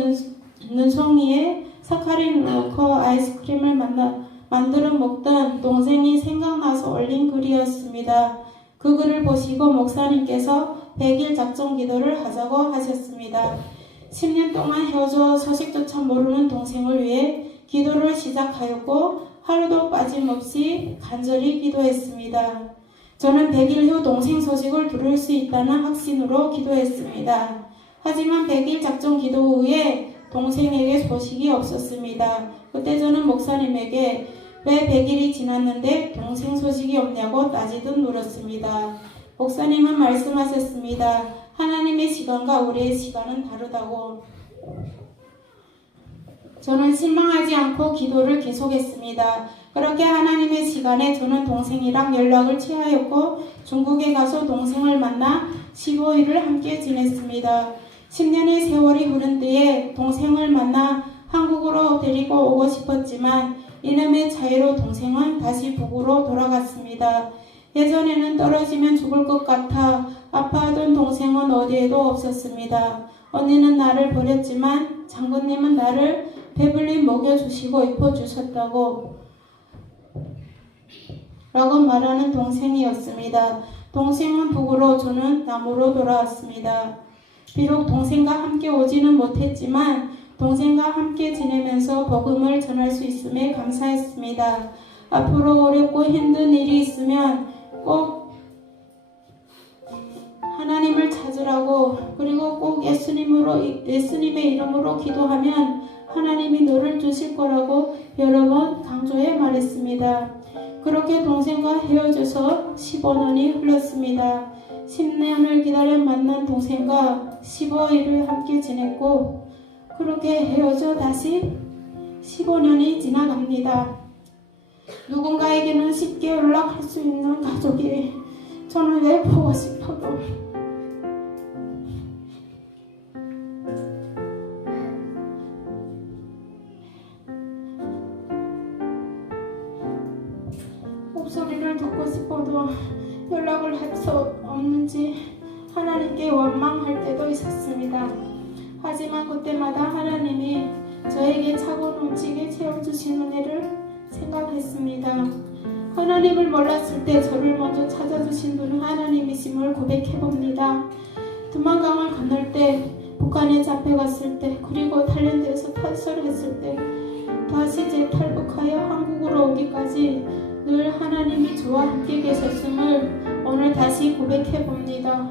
눈송이에 사카린 넣고 아이스크림을 만들어 먹던 동생이 생각나서 올린 글이었습니다. 그 글을 보시고 목사님께서 100일 작정 기도를 하자고 하셨습니다. 10년 동안 헤어져 소식조차 모르는 동생을 위해 기도를 시작하였고 하루도 빠짐없이 간절히 기도했습니다. 저는 100일 후 동생 소식을 들을 수 있다는 확신으로 기도했습니다. 하지만 100일 작정 기도 후에 동생에게 소식이 없었습니다. 그때 저는 목사님에게 왜 100일이 지났는데 동생 소식이 없냐고 따지듯 물었습니다. 목사님은 말씀하셨습니다. 하나님의 시간과 우리의 시간은 다르다고. 저는 실망하지 않고 기도를 계속했습니다. 그렇게 하나님의 시간에 저는 동생이랑 연락을 취하였고 중국에 가서 동생을 만나 15일을 함께 지냈습니다. 10년의 세월이 흐른 뒤에 동생을 만나 한국으로 데리고 오고 싶었지만 이놈의 차이로 동생은 다시 북으로 돌아갔습니다. 예전에는 떨어지면 죽을 것 같아 아파하던 동생은 어디에도 없었습니다. 언니는 나를 버렸지만 장군님은 나를 배불리 먹여주시고 입혀주셨다고 라고 말하는 동생이었습니다. 동생은 북으로 저는 남으로 돌아왔습니다. 비록 동생과 함께 오지는 못했지만 동생과 함께 지내면서 복음을 전할 수 있음에 감사했습니다. 앞으로 어렵고 힘든 일이 있으면 꼭 하나님을 찾으라고 그리고 꼭 예수님의 이름으로 기도하면 하나님이 너를 주실 거라고 여러 번 강조해 말했습니다. 그렇게 동생과 헤어져서 15년이 흘렀습니다. 10년을 기다려 만난 동생과 15일을 함께 지냈고 그렇게 헤어져 다시 15년이 지나갑니다. 누군가에게는 쉽게 연락할 수 있는 가족이 저는 왜 보고 싶어도 목소리를 듣고 싶어도 연락을 할 수 없는지 하나님께 원망할 때도 있었습니다. 하지만 그때마다 하나님이 저에게 차고 넘치게 채워주신 은혜를 생각했습니다. 하나님을 몰랐을 때 저를 먼저 찾아주신 분은 하나님이심을 고백해봅니다. 두만강을 건널 때, 북한에 잡혀갔을 때, 그리고 탈련대에서 탈출했을 때, 다시 재탈북하여 한국으로 오기까지 늘 하나님이 저와 함께 계셨음을 오늘 다시 고백해봅니다.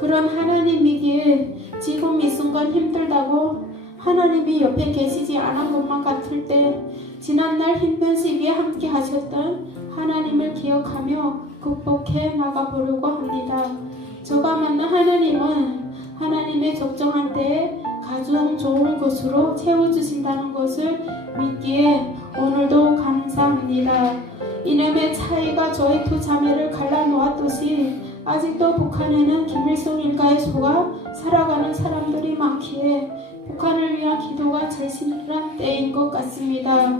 그런 하나님이기에 지금 이 순간 힘들다고 하나님이 옆에 계시지 않은 것만 같을 때 지난날 힘든 시기에 함께 하셨던 하나님을 기억하며 극복해 나가보려고 합니다. 저가 만난 하나님은 하나님의 적정한 때에 가장 좋은 것으로 채워주신다는 것을 믿기에 오늘도 감사합니다. 이념의 차이가 저희 두 자매를 갈라놓았듯이 아직도 북한에는 김일성 일가에 속아 살아가는 사람들이 많기에 북한을 위한 기도가 절실한 때인 것 같습니다.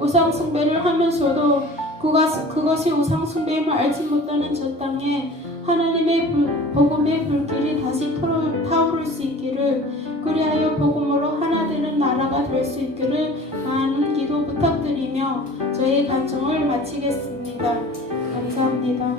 우상숭배를 하면서도 그것이 우상숭배임을 알지 못하는 저 땅에 하나님의 복음의 불길이 다시 타오를 수 있기를, 그리하여 복음으로 하나 되는 나라가 될 수 있기를 많은 기도 부탁드리며 저의 간청을 마치겠습니다. 감사합니다.